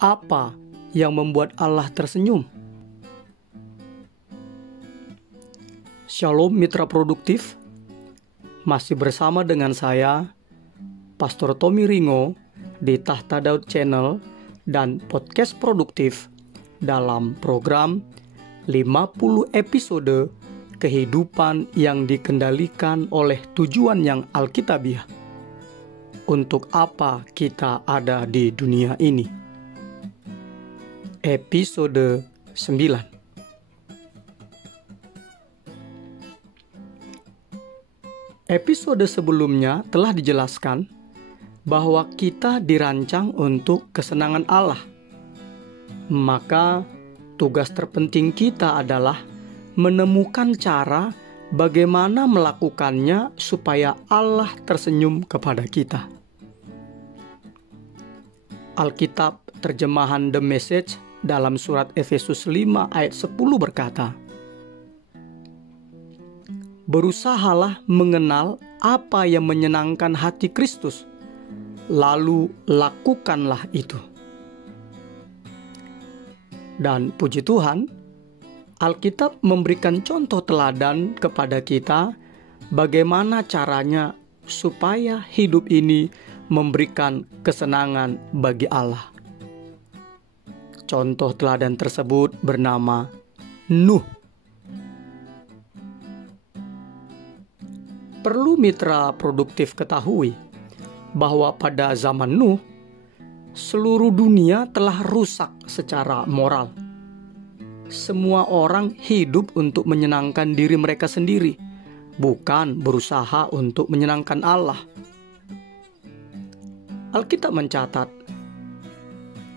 Apa yang membuat Allah tersenyum? Shalom mitra produktif, masih bersama dengan saya, Pastor Tommy Ringo di Tahta Daud Channel dan Podcast Produktif dalam program 50 episode kehidupan yang dikendalikan oleh tujuan yang alkitabiah. Untuk apa kita ada di dunia ini? Episode 9. Episode sebelumnya telah dijelaskan bahwa kita dirancang untuk kesenangan Allah. Maka tugas terpenting kita adalah menemukan cara bagaimana melakukannya supaya Allah tersenyum kepada kita. Alkitab terjemahan The Message dalam surat Efesus 5 ayat 10 berkata, "Berusahalah mengenal apa yang menyenangkan hati Kristus, lalu lakukanlah itu." Dan puji Tuhan, Alkitab memberikan contoh teladan kepada kita bagaimana caranya supaya hidup ini memberikan kesenangan bagi Allah. Contoh teladan tersebut bernama Nuh. Perlu mitra produktif ketahui bahwa pada zaman Nuh, seluruh dunia telah rusak secara moral. Semua orang hidup untuk menyenangkan diri mereka sendiri, bukan berusaha untuk menyenangkan Allah. Alkitab mencatat,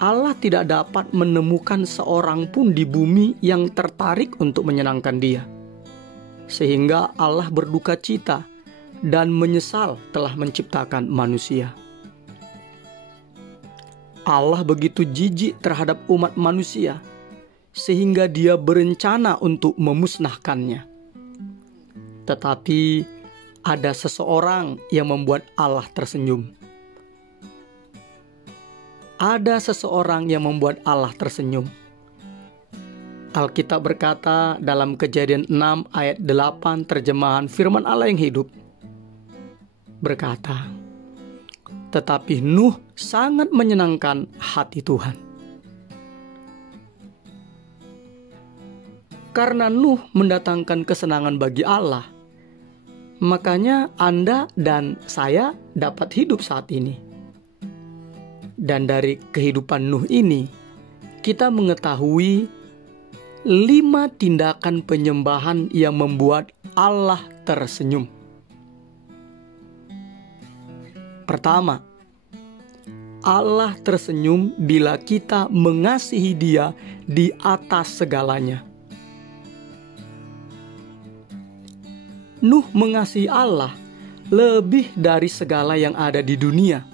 Allah tidak dapat menemukan seorang pun di bumi yang tertarik untuk menyenangkan Dia. Sehingga Allah berduka cita dan menyesal telah menciptakan manusia. Allah begitu jijik terhadap umat manusia, sehingga Dia berencana untuk memusnahkannya. Tetapi ada seseorang yang membuat Allah tersenyum. Ada seseorang yang membuat Allah tersenyum. Alkitab berkata dalam Kejadian 6 ayat 8 terjemahan firman Allah yang hidup, berkata, "Tetapi Nuh sangat menyenangkan hati Tuhan." Karena Nuh mendatangkan kesenangan bagi Allah, makanya Anda dan saya dapat hidup saat ini. Dan dari kehidupan Nuh ini, kita mengetahui 5 tindakan penyembahan yang membuat Allah tersenyum. Pertama, Allah tersenyum bila kita mengasihi Dia di atas segalanya. Nuh mengasihi Allah lebih dari segala yang ada di dunia.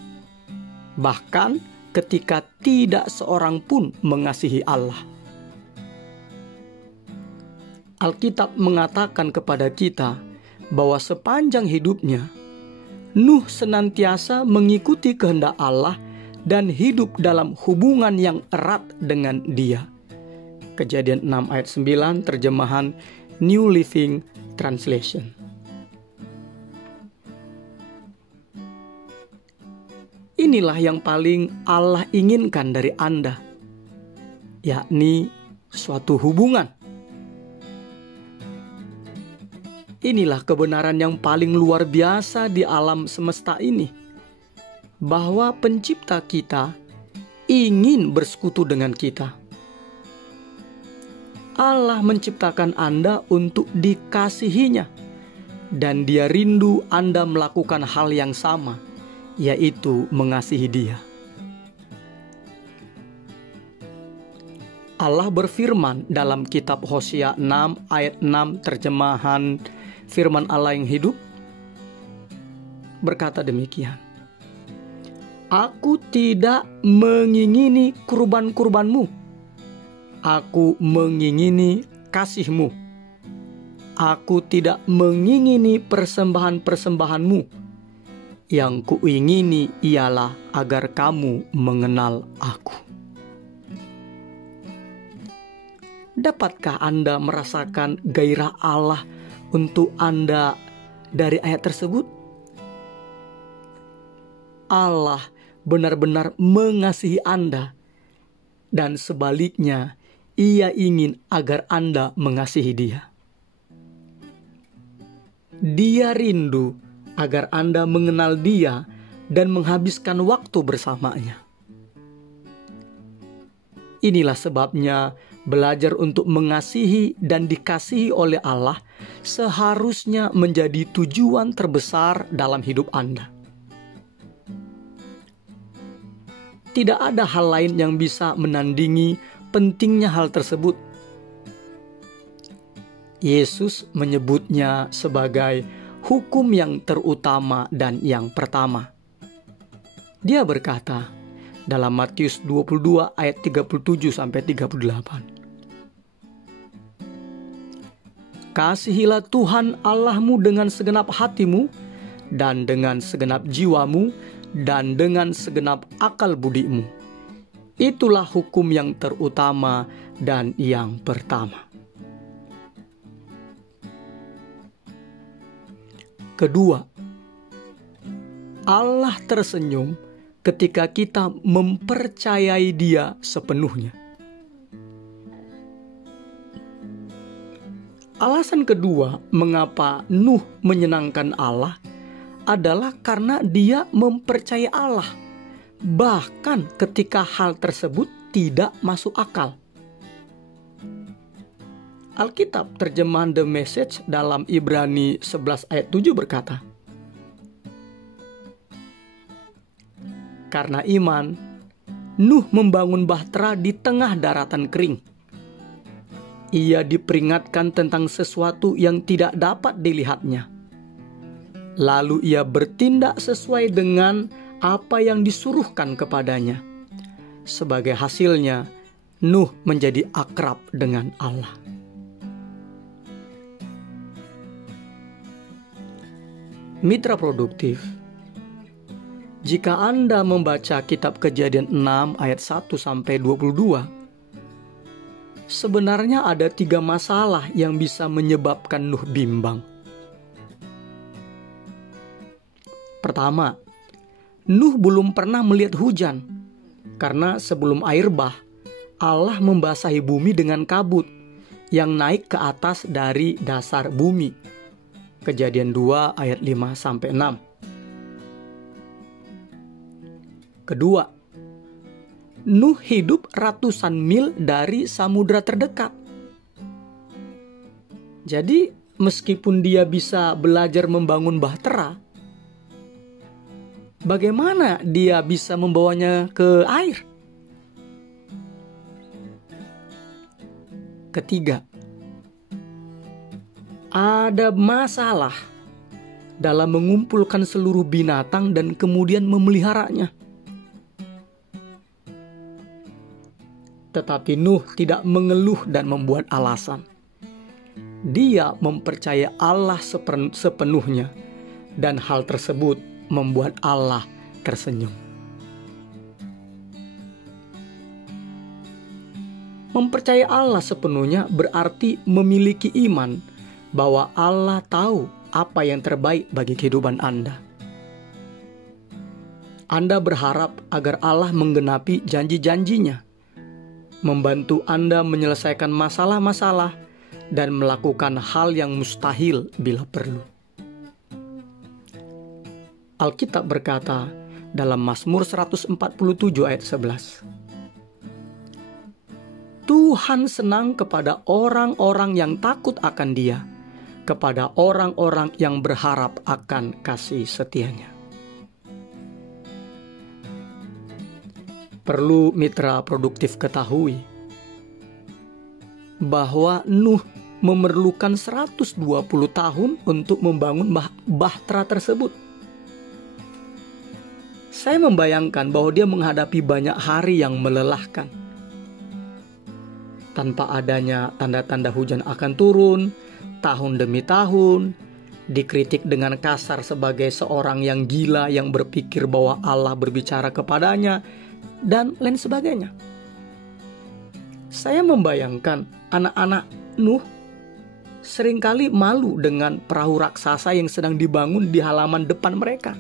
Bahkan ketika tidak seorang pun mengasihi Allah. Alkitab mengatakan kepada kita bahwa sepanjang hidupnya, Nuh senantiasa mengikuti kehendak Allah dan hidup dalam hubungan yang erat dengan Dia. Kejadian 6 ayat 9 terjemahan New Living Translation. Inilah yang paling Allah inginkan dari Anda, yakni suatu hubungan. Inilah kebenaran yang paling luar biasa di alam semesta ini, bahwa Pencipta kita ingin bersekutu dengan kita. Allah menciptakan Anda untuk dikasihinya, dan Dia rindu Anda melakukan hal yang sama, yaitu mengasihi Dia. Allah berfirman dalam kitab Hosea 6 ayat 6 terjemahan firman Allah yang hidup, berkata demikian, "Aku tidak mengingini kurban-kurbanmu, aku mengingini kasih-Mu. Aku tidak mengingini persembahan-persembahanmu. Yang kuingini ialah agar kamu mengenal Aku." Dapatkah Anda merasakan gairah Allah untuk Anda dari ayat tersebut? Allah benar-benar mengasihi Anda, dan sebaliknya Ia ingin agar Anda mengasihi Dia. Dia rindu agar Anda mengenal Dia dan menghabiskan waktu bersamanya. Inilah sebabnya belajar untuk mengasihi dan dikasihi oleh Allah seharusnya menjadi tujuan terbesar dalam hidup Anda. Tidak ada hal lain yang bisa menandingi pentingnya hal tersebut. Yesus menyebutnya sebagai hukum yang terutama dan yang pertama. Dia berkata dalam Matius 22 ayat 37-38. Kasihilah Tuhan Allahmu dengan segenap hatimu dan dengan segenap jiwamu dan dengan segenap akal budimu. Itulah hukum yang terutama dan yang pertama. Kedua, Allah tersenyum ketika kita mempercayai Dia sepenuhnya. Alasan kedua mengapa Nuh menyenangkan Allah adalah karena dia mempercayai Allah, bahkan ketika hal tersebut tidak masuk akal. Alkitab terjemahan The Message dalam Ibrani 11 ayat 7 berkata, karena iman, Nuh membangun bahtera di tengah daratan kering. Ia diperingatkan tentang sesuatu yang tidak dapat dilihatnya. Lalu ia bertindak sesuai dengan apa yang disuruhkan kepadanya. Sebagai hasilnya, Nuh menjadi akrab dengan Allah. Mitra produktif, jika Anda membaca kitab Kejadian 6 ayat 1-22, sebenarnya ada 3 masalah yang bisa menyebabkan Nuh bimbang. Pertama, Nuh belum pernah melihat hujan, karena sebelum air bah, Allah membasahi bumi dengan kabut yang naik ke atas dari dasar bumi. Kejadian 2 ayat 5-6. Kedua, Nuh hidup ratusan mil dari samudra terdekat. Jadi, meskipun dia bisa belajar membangun bahtera, bagaimana dia bisa membawanya ke air? Ketiga, ada masalah dalam mengumpulkan seluruh binatang dan kemudian memeliharanya. Tetapi Nuh tidak mengeluh dan membuat alasan. Dia mempercayai Allah sepenuhnya, dan hal tersebut membuat Allah tersenyum. Mempercayai Allah sepenuhnya berarti memiliki iman bahwa Allah tahu apa yang terbaik bagi kehidupan Anda. Anda berharap agar Allah menggenapi janji-janjinya, membantu Anda menyelesaikan masalah-masalah, dan melakukan hal yang mustahil bila perlu. Alkitab berkata dalam Mazmur 147 ayat 11, Tuhan senang kepada orang-orang yang takut akan Dia, kepada orang-orang yang berharap akan kasih setianya. Perlu mitra produktif ketahui bahwa Nuh memerlukan 120 tahun untuk membangun bahtera tersebut. Saya membayangkan bahwa dia menghadapi banyak hari yang melelahkan. Tanpa adanya tanda-tanda hujan akan turun, tahun demi tahun, dikritik dengan kasar sebagai seorang yang gila yang berpikir bahwa Allah berbicara kepadanya, dan lain sebagainya. Saya membayangkan anak-anak Nuh seringkali malu dengan perahu raksasa yang sedang dibangun di halaman depan mereka.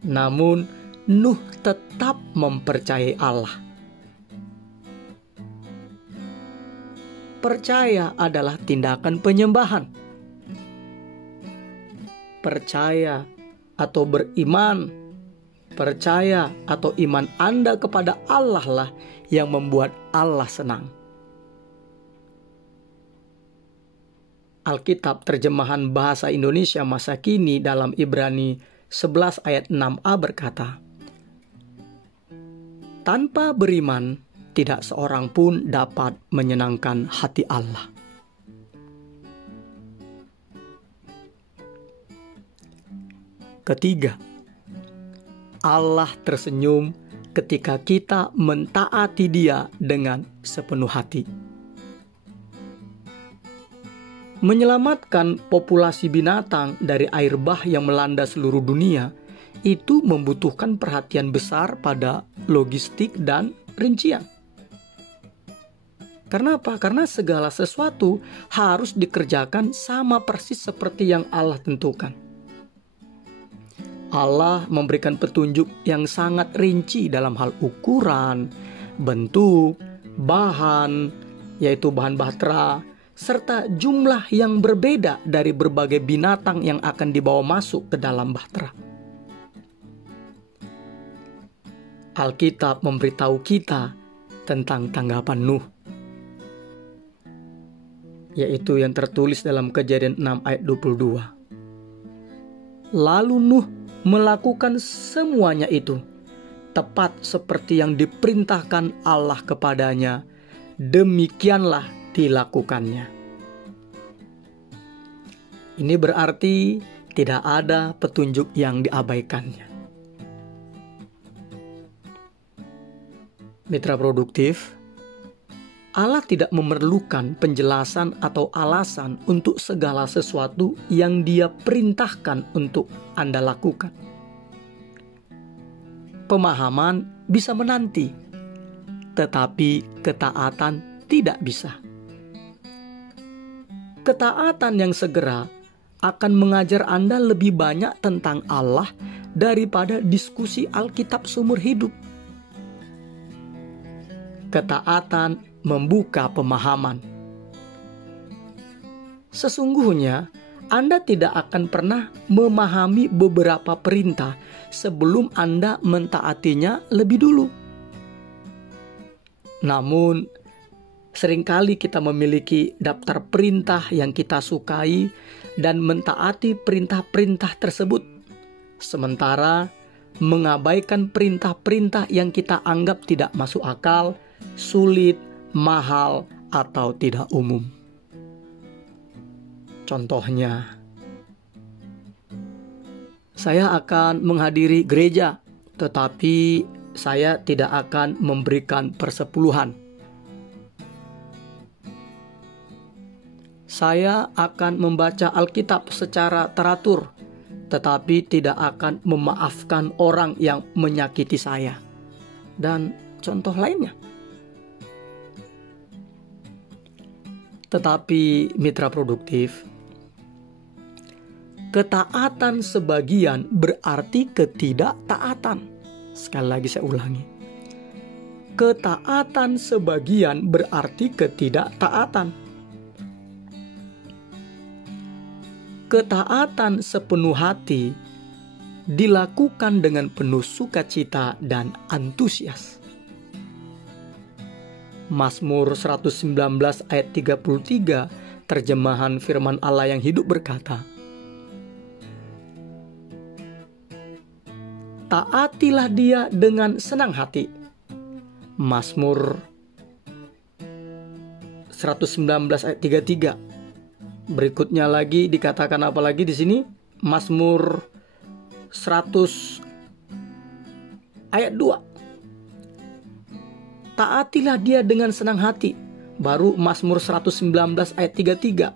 Namun Nuh tetap mempercayai Allah. Percaya adalah tindakan penyembahan. Percaya atau beriman, percaya atau iman Anda kepada Allah lah yang membuat Allah senang. Alkitab terjemahan bahasa Indonesia masa kini dalam Ibrani 11 ayat 6a berkata, tanpa beriman, tidak seorang pun dapat menyenangkan hati Allah. Ketiga, Allah tersenyum ketika kita mentaati Dia dengan sepenuh hati. Menyelamatkan populasi binatang dari air bah yang melanda seluruh dunia itu membutuhkan perhatian besar pada logistik dan rincian. Karena apa? Karena segala sesuatu harus dikerjakan sama persis seperti yang Allah tentukan. Allah memberikan petunjuk yang sangat rinci dalam hal ukuran, bentuk, bahan, yaitu bahan bahtera, serta jumlah yang berbeda dari berbagai binatang yang akan dibawa masuk ke dalam bahtera. Alkitab memberitahu kita tentang tanggapan Nuh, yaitu yang tertulis dalam Kejadian 6 ayat 22. Lalu Nuh melakukan semuanya itu, tepat seperti yang diperintahkan Allah kepadanya, demikianlah dilakukannya. Ini berarti tidak ada petunjuk yang diabaikannya. Mitra produktif, Allah tidak memerlukan penjelasan atau alasan untuk segala sesuatu yang Dia perintahkan untuk Anda lakukan. Pemahaman bisa menanti, tetapi ketaatan tidak bisa. Ketaatan yang segera akan mengajar Anda lebih banyak tentang Allah daripada diskusi Alkitab seumur hidup. Ketaatan membuka pemahaman. Sesungguhnya, Anda tidak akan pernah memahami beberapa perintah sebelum Anda mentaatinya lebih dulu. Namun, seringkali kita memiliki daftar perintah yang kita sukai dan mentaati perintah-perintah tersebut, sementara mengabaikan perintah-perintah yang kita anggap tidak masuk akal, sulit, mahal, atau tidak umum. Contohnya, saya akan menghadiri gereja, tetapi saya tidak akan memberikan persepuluhan. Saya akan membaca Alkitab secara teratur, tetapi tidak akan memaafkan orang yang menyakiti saya. Dan contoh lainnya. Tetapi mitra produktif, ketaatan sebagian berarti ketidaktaatan. Sekali lagi saya ulangi. Ketaatan sebagian berarti ketidaktaatan. Ketaatan sepenuh hati dilakukan dengan penuh sukacita dan antusias. Mazmur 119 ayat 33 terjemahan firman Allah yang hidup berkata, taatilah Dia dengan senang hati. Mazmur 119 ayat 33. Berikutnya lagi dikatakan apa lagi di sini? Mazmur 100 ayat 2. Taatilah Dia dengan senang hati. Baru Mazmur 119 ayat 33.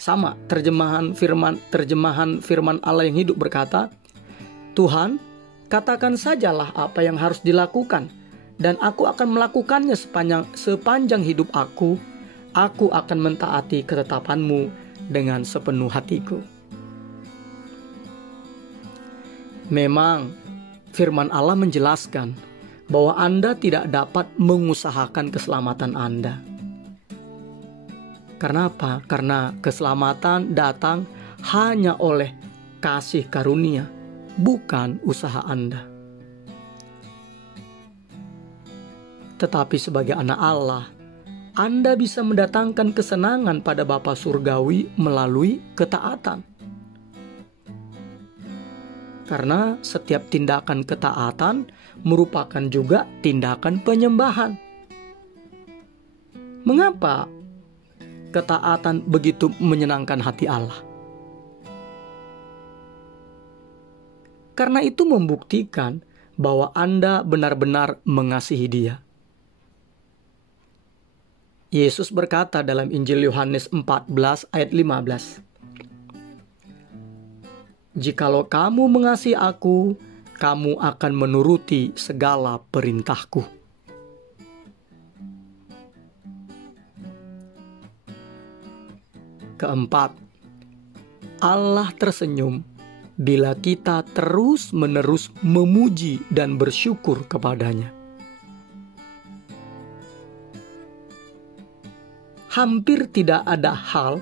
Sama terjemahan firman Allah yang hidup berkata, Tuhan, katakan sajalah apa yang harus dilakukan, dan aku akan melakukannya sepanjang hidup aku. Aku akan mentaati ketetapan-Mu dengan sepenuh hatiku. Memang firman Allah menjelaskan bahwa Anda tidak dapat mengusahakan keselamatan Anda. Karena apa? Karena keselamatan datang hanya oleh kasih karunia, bukan usaha Anda. Tetapi sebagai anak Allah, Anda bisa mendatangkan kesenangan pada Bapa Surgawi melalui ketaatan. Karena setiap tindakan ketaatan merupakan juga tindakan penyembahan. Mengapa ketaatan begitu menyenangkan hati Allah? Karena itu membuktikan bahwa Anda benar-benar mengasihi Dia. Yesus berkata dalam Injil Yohanes 14 ayat 15, "Jikalau kamu mengasihi aku, kamu akan menuruti segala perintahku." Keempat, Allah tersenyum bila kita terus-menerus memuji dan bersyukur kepada-Nya. Hampir tidak ada hal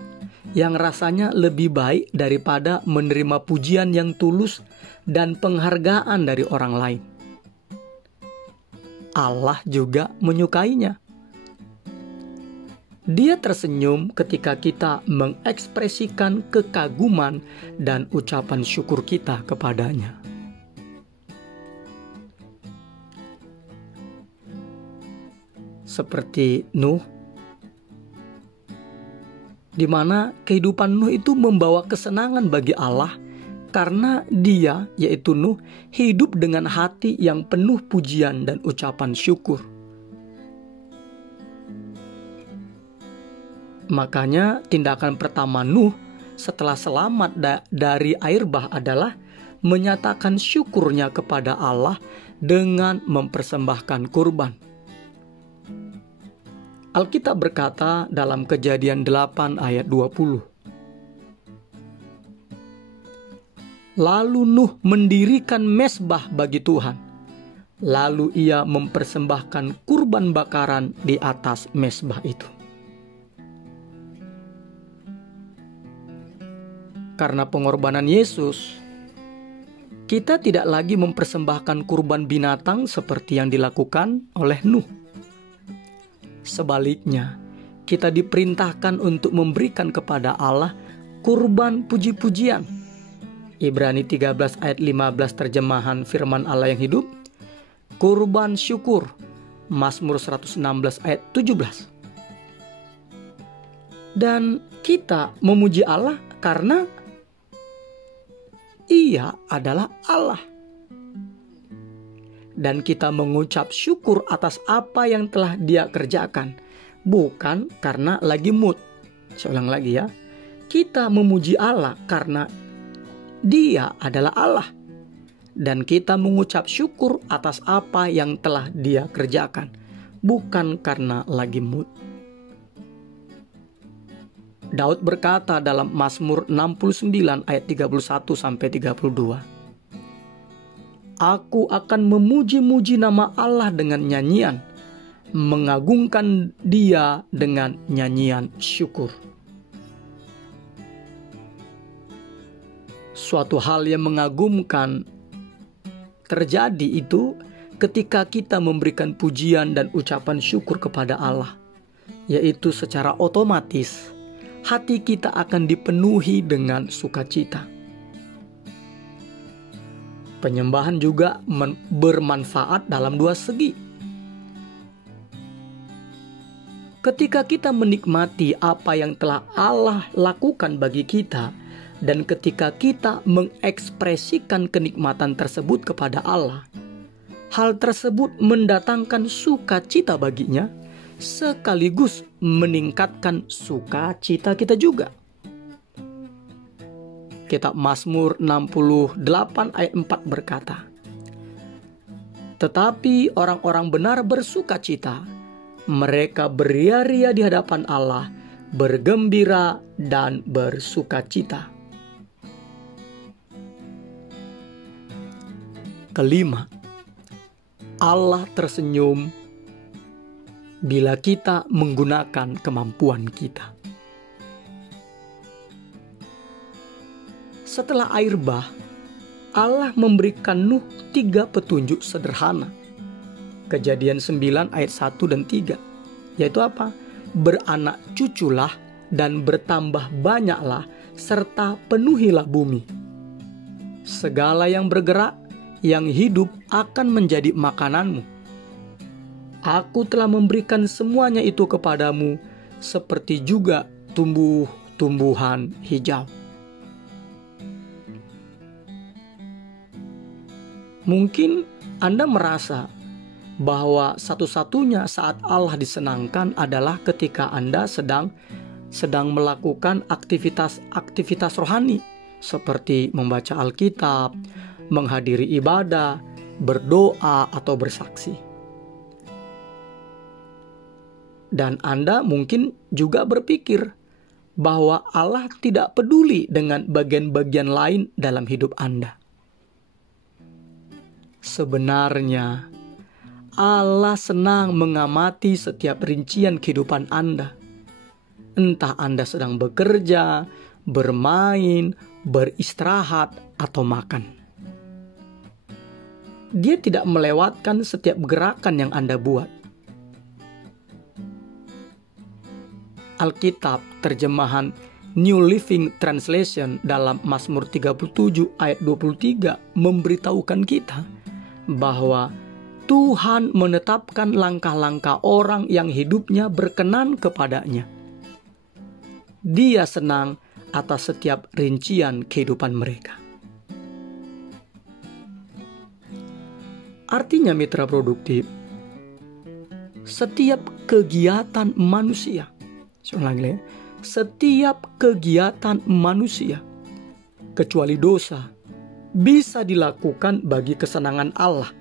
yang rasanya lebih baik daripada menerima pujian yang tulus dan penghargaan dari orang lain. Allah juga menyukainya. Dia tersenyum ketika kita mengekspresikan kekaguman dan ucapan syukur kita kepada-Nya. Seperti Nuh, di mana kehidupan Nuh itu membawa kesenangan bagi Allah karena dia, yaitu Nuh, hidup dengan hati yang penuh pujian dan ucapan syukur. Makanya tindakan pertama Nuh setelah selamat dari air bah adalah menyatakan syukurnya kepada Allah dengan mempersembahkan kurban. Alkitab berkata dalam Kejadian 8 ayat 20, "Lalu Nuh mendirikan mezbah bagi Tuhan. Lalu ia mempersembahkan kurban bakaran di atas mezbah itu." Karena pengorbanan Yesus, kita tidak lagi mempersembahkan kurban binatang seperti yang dilakukan oleh Nuh. Sebaliknya, kita diperintahkan untuk memberikan kepada Allah kurban puji-pujian. Ibrani 13 ayat 15 terjemahan firman Allah yang hidup. Kurban syukur. Mazmur 116 ayat 17. Dan kita memuji Allah karena Ia adalah Allah. Dan kita mengucap syukur atas apa yang telah Dia kerjakan, bukan karena lagi mood. Saya ulang lagi ya. Kita memuji Allah karena Dia adalah Allah. Dan kita mengucap syukur atas apa yang telah Dia kerjakan, bukan karena lagi mood. Daud berkata dalam Mazmur 69 ayat 31-32, "Aku akan memuji-muji nama Allah dengan nyanyian, mengagungkan Dia dengan nyanyian syukur." Suatu hal yang mengagumkan terjadi itu ketika kita memberikan pujian dan ucapan syukur kepada Allah, yaitu secara otomatis hati kita akan dipenuhi dengan sukacita. Penyembahan juga bermanfaat dalam dua segi. Ketika kita menikmati apa yang telah Allah lakukan bagi kita, dan ketika kita mengekspresikan kenikmatan tersebut kepada Allah, hal tersebut mendatangkan sukacita baginya, sekaligus meningkatkan sukacita kita juga. Kitab Mazmur 68 ayat 4 berkata, Tetapi orang-orang benar bersukacita. Mereka beria-ria di hadapan Allah, bergembira dan bersukacita. Kelima, Allah tersenyum bila kita menggunakan kemampuan kita. Setelah air bah, Allah memberikan Nuh 3 petunjuk sederhana. Kejadian 9 ayat 1 dan 3. Yaitu apa? Beranak cuculah dan bertambah banyaklah serta penuhilah bumi. Segala yang bergerak, yang hidup akan menjadi makananmu. Aku telah memberikan semuanya itu kepadamu, seperti juga tumbuh-tumbuhan hijau. Mungkin Anda merasa bahwa satu-satunya saat Allah disenangkan adalah ketika Anda sedang melakukan aktivitas rohani, seperti membaca Alkitab, menghadiri ibadah, berdoa, atau bersaksi. Dan Anda mungkin juga berpikir bahwa Allah tidak peduli dengan bagian-bagian lain dalam hidup Anda. Sebenarnya, Allah senang mengamati setiap rincian kehidupan Anda. Entah Anda sedang bekerja, bermain, beristirahat, atau makan. Dia tidak melewatkan setiap gerakan yang Anda buat. Alkitab terjemahan New Living Translation dalam Mazmur 37 ayat 23 memberitahukan kita bahwa Tuhan menetapkan langkah-langkah orang yang hidupnya berkenan kepadanya. Dia senang atas setiap rincian kehidupan mereka. Artinya mitra produktif, setiap kegiatan manusia, setiap kegiatan manusia, kecuali dosa, bisa dilakukan bagi kesenangan Allah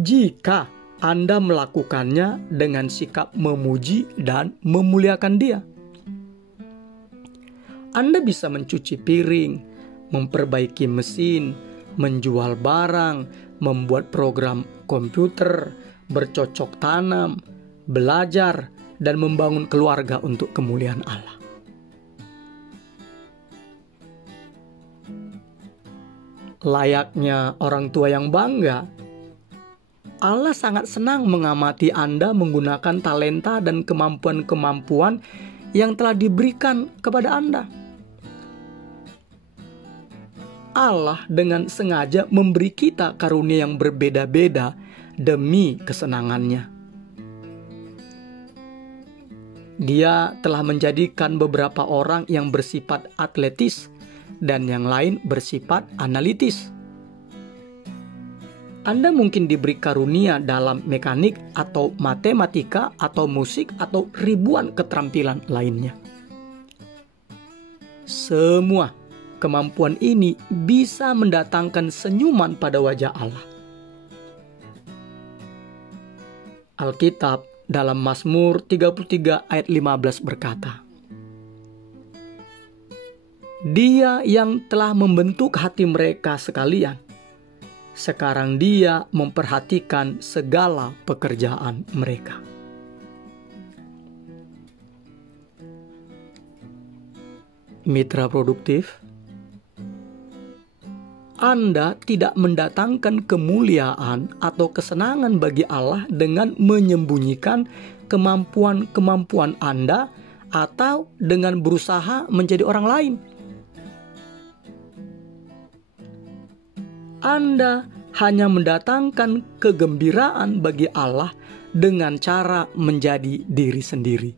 jika Anda melakukannya dengan sikap memuji dan memuliakan Dia. Anda bisa mencuci piring, memperbaiki mesin, menjual barang, membuat program komputer, bercocok tanam, belajar, dan membangun keluarga untuk kemuliaan Allah. Layaknya orang tua yang bangga, Allah sangat senang mengamati Anda menggunakan talenta dan kemampuan-kemampuan yang telah diberikan kepada Anda. Allah dengan sengaja memberi kita karunia yang berbeda-beda demi kesenangannya. Dia telah menjadikan beberapa orang yang bersifat atletis dan yang lain bersifat analitis. Anda mungkin diberi karunia dalam mekanik atau matematika atau musik atau ribuan keterampilan lainnya. Semua kemampuan ini bisa mendatangkan senyuman pada wajah Allah. Alkitab dalam Mazmur 33 ayat 15 berkata, Dia yang telah membentuk hati mereka sekalian, sekarang Dia memperhatikan segala pekerjaan mereka. Mitra produktif, Anda tidak mendatangkan kemuliaan atau kesenangan bagi Allah dengan menyembunyikan kemampuan-kemampuan Anda atau dengan berusaha menjadi orang lain. Anda hanya mendatangkan kegembiraan bagi Allah dengan cara menjadi diri sendiri.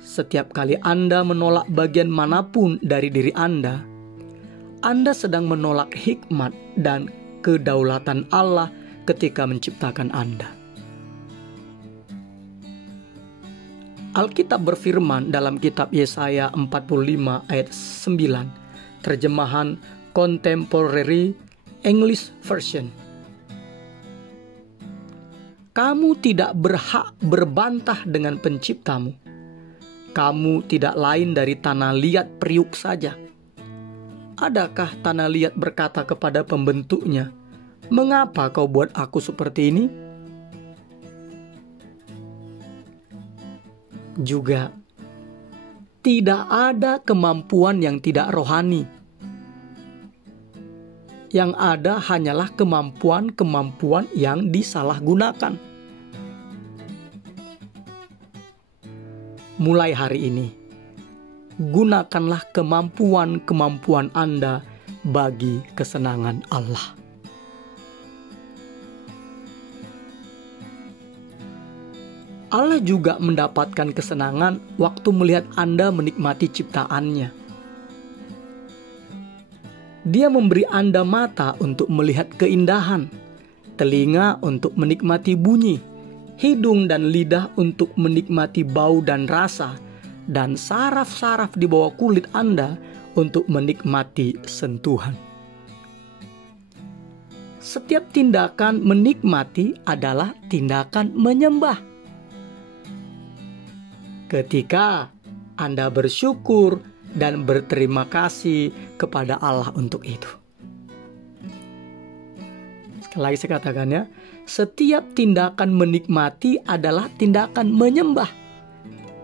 Setiap kali Anda menolak bagian manapun dari diri Anda sedang menolak hikmat dan kedaulatan Allah ketika menciptakan Anda. Alkitab berfirman dalam kitab Yesaya 45 ayat 9, terjemahan Contemporary English Version. Kamu tidak berhak berbantah dengan penciptamu. Kamu tidak lain dari tanah liat periuk saja. Adakah tanah liat berkata kepada pembentuknya, "Mengapa kau buat aku seperti ini?" Juga, tidak ada kemampuan yang tidak rohani. Yang ada hanyalah kemampuan-kemampuan yang disalahgunakan. Mulai hari ini, gunakanlah kemampuan-kemampuan Anda bagi kesenangan Allah. Allah juga mendapatkan kesenangan waktu melihat Anda menikmati ciptaannya. Dia memberi Anda mata untuk melihat keindahan, telinga untuk menikmati bunyi, hidung dan lidah untuk menikmati bau dan rasa, dan saraf-saraf di bawah kulit Anda untuk menikmati sentuhan. Setiap tindakan menikmati adalah tindakan menyembah. Ketika Anda bersyukur dan berterima kasih kepada Allah untuk itu. Sekali lagi saya katakan ya, setiap tindakan menikmati adalah tindakan menyembah.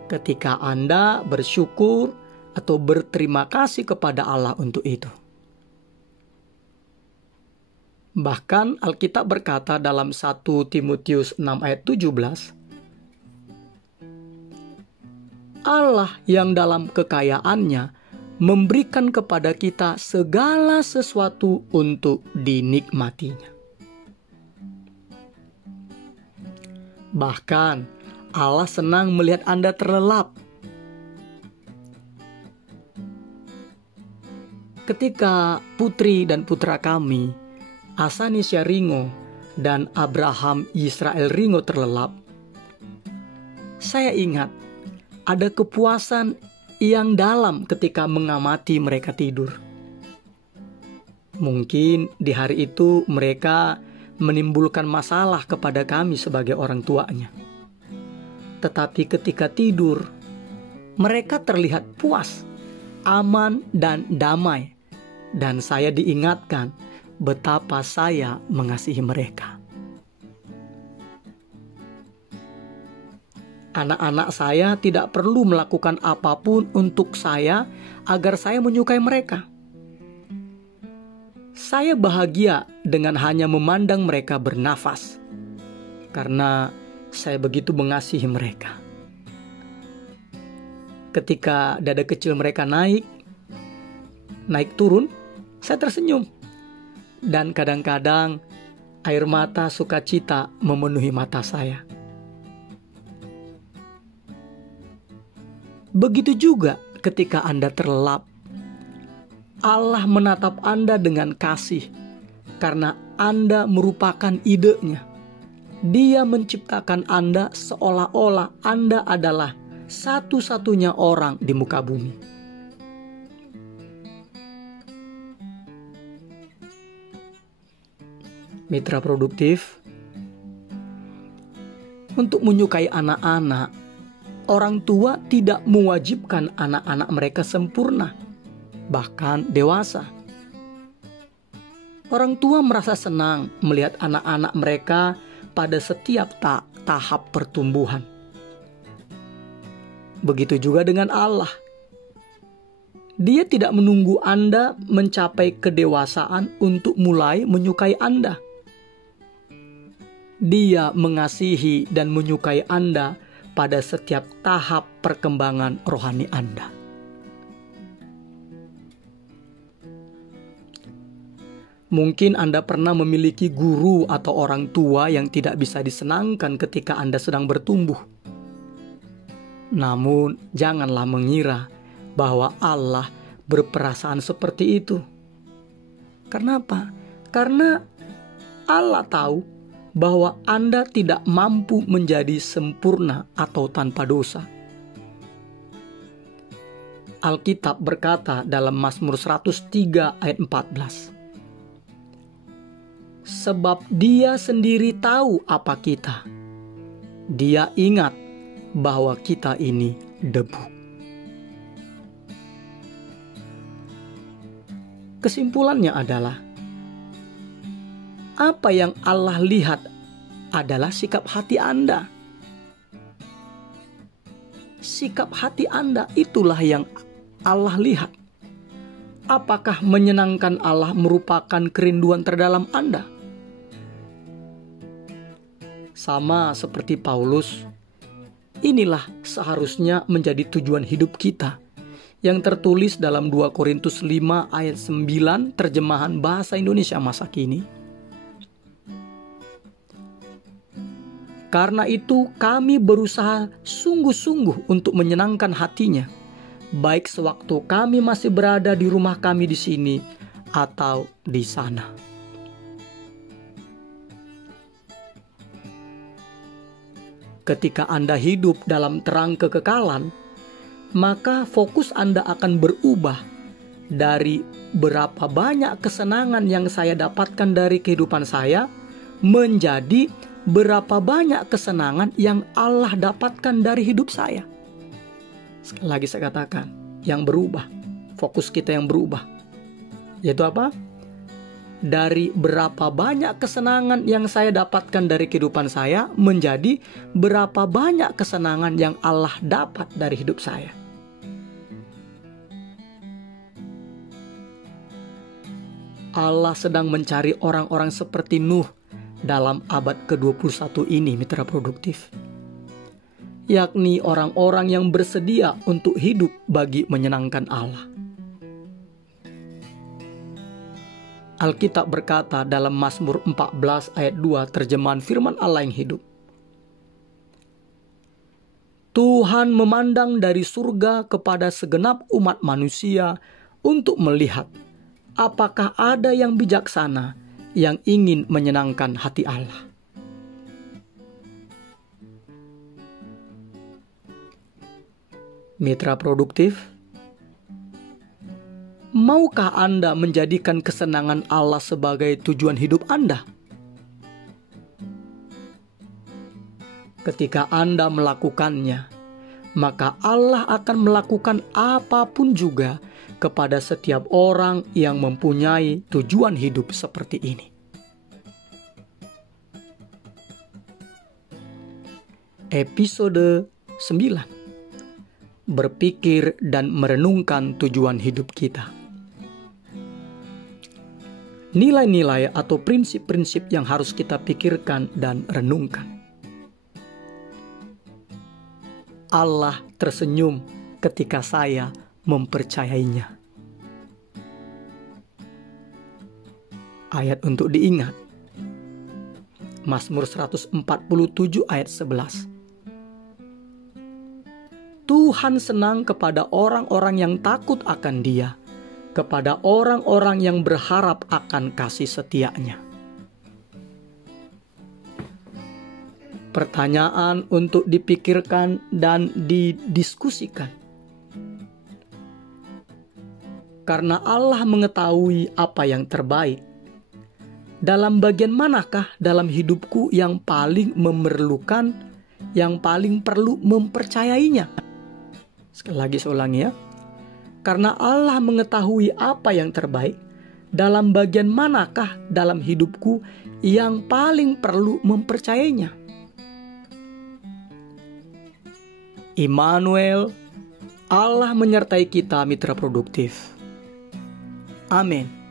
Ketika Anda bersyukur atau berterima kasih kepada Allah untuk itu. Bahkan Alkitab berkata dalam 1 Timotius 6 ayat 17, Allah yang dalam kekayaannya memberikan kepada kita segala sesuatu untuk dinikmatinya. Bahkan Allah senang melihat Anda terlelap. Ketika putri dan putra kami, Asanisya Ringo dan Abraham Yisrael Ringo terlelap, saya ingat ada kepuasan yang dalam ketika mengamati mereka tidur. Mungkin di hari itu mereka menimbulkan masalah kepada kami sebagai orang tuanya. Tetapi ketika tidur, mereka terlihat puas, aman dan damai. Dan saya diingatkan betapa saya mengasihi mereka. Anak-anak saya tidak perlu melakukan apapun untuk saya agar saya menyukai mereka. Saya bahagia dengan hanya memandang mereka bernafas, karena saya begitu mengasihi mereka. Ketika dada kecil mereka naik turun, saya tersenyum. Dan kadang-kadang air mata sukacita memenuhi mata saya. Begitu juga ketika Anda terlelap. Allah menatap Anda dengan kasih karena Anda merupakan idenya. Dia menciptakan Anda seolah-olah Anda adalah satu-satunya orang di muka bumi. Mitra produktif, untuk menyukai anak-anak, orang tua tidak mewajibkan anak-anak mereka sempurna, bahkan dewasa. Orang tua merasa senang melihat anak-anak mereka pada setiap tahap pertumbuhan. Begitu juga dengan Allah. Dia tidak menunggu Anda mencapai kedewasaan untuk mulai menyukai Anda. Dia mengasihi dan menyukai Anda pada setiap tahap perkembangan rohani Anda. Mungkin Anda pernah memiliki guru atau orang tua yang tidak bisa disenangkan ketika Anda sedang bertumbuh. Namun, janganlah mengira bahwa Allah berperasaan seperti itu. Kenapa? Karena Allah tahu bahwa Anda tidak mampu menjadi sempurna atau tanpa dosa. Alkitab berkata dalam Mazmur 103 ayat 14, sebab Dia sendiri tahu apa kita. Dia ingat bahwa kita ini debu. Kesimpulannya adalah, apa yang Allah lihat adalah sikap hati Anda. Sikap hati Anda itulah yang Allah lihat. Apakah menyenangkan Allah merupakan kerinduan terdalam Anda? Sama seperti Paulus, inilah seharusnya menjadi tujuan hidup kita, yang tertulis dalam 2 Korintus 5 ayat 9 terjemahan bahasa Indonesia masa kini. Karena itu kami berusaha sungguh-sungguh untuk menyenangkan hatinya, baik sewaktu kami masih berada di rumah kami di sini atau di sana. Ketika Anda hidup dalam terang kekekalan, maka fokus Anda akan berubah dari berapa banyak kesenangan yang saya dapatkan dari kehidupan saya menjadi berapa banyak kesenangan yang Allah dapatkan dari hidup saya. Sekali lagi saya katakan, yang berubah, fokus kita yang berubah. Yaitu apa? Dari berapa banyak kesenangan yang saya dapatkan dari kehidupan saya menjadi berapa banyak kesenangan yang Allah dapat dari hidup saya. Allah sedang mencari orang-orang seperti Nuh dalam abad ke-21 ini, mitra produktif. Yakni orang-orang yang bersedia untuk hidup bagi menyenangkan Allah. Alkitab berkata dalam Mazmur 14 ayat 2 terjemahan firman Allah yang hidup. Tuhan memandang dari surga kepada segenap umat manusia untuk melihat apakah ada yang bijaksana yang ingin menyenangkan hati Allah. Mitra produktif, maukah Anda menjadikan kesenangan Allah sebagai tujuan hidup Anda? Ketika Anda melakukannya, maka Allah akan melakukan apapun juga kepada setiap orang yang mempunyai tujuan hidup seperti ini. Episode 9. Berpikir dan merenungkan tujuan hidup kita. Nilai-nilai atau prinsip-prinsip yang harus kita pikirkan dan renungkan. Allah tersenyum ketika saya mempercayainya. Ayat untuk diingat. Mazmur 147 ayat 11. Tuhan senang kepada orang-orang yang takut akan Dia, kepada orang-orang yang berharap akan kasih setia-Nya. Pertanyaan untuk dipikirkan dan didiskusikan. Karena Allah mengetahui apa yang terbaik, dalam bagian manakah dalam hidupku yang paling memerlukan, yang paling perlu mempercayainya? Sekali lagi saya ulangi ya. Karena Allah mengetahui apa yang terbaik, dalam bagian manakah dalam hidupku yang paling perlu mempercayainya? Immanuel, Allah menyertai kita mitra produktif. Amin.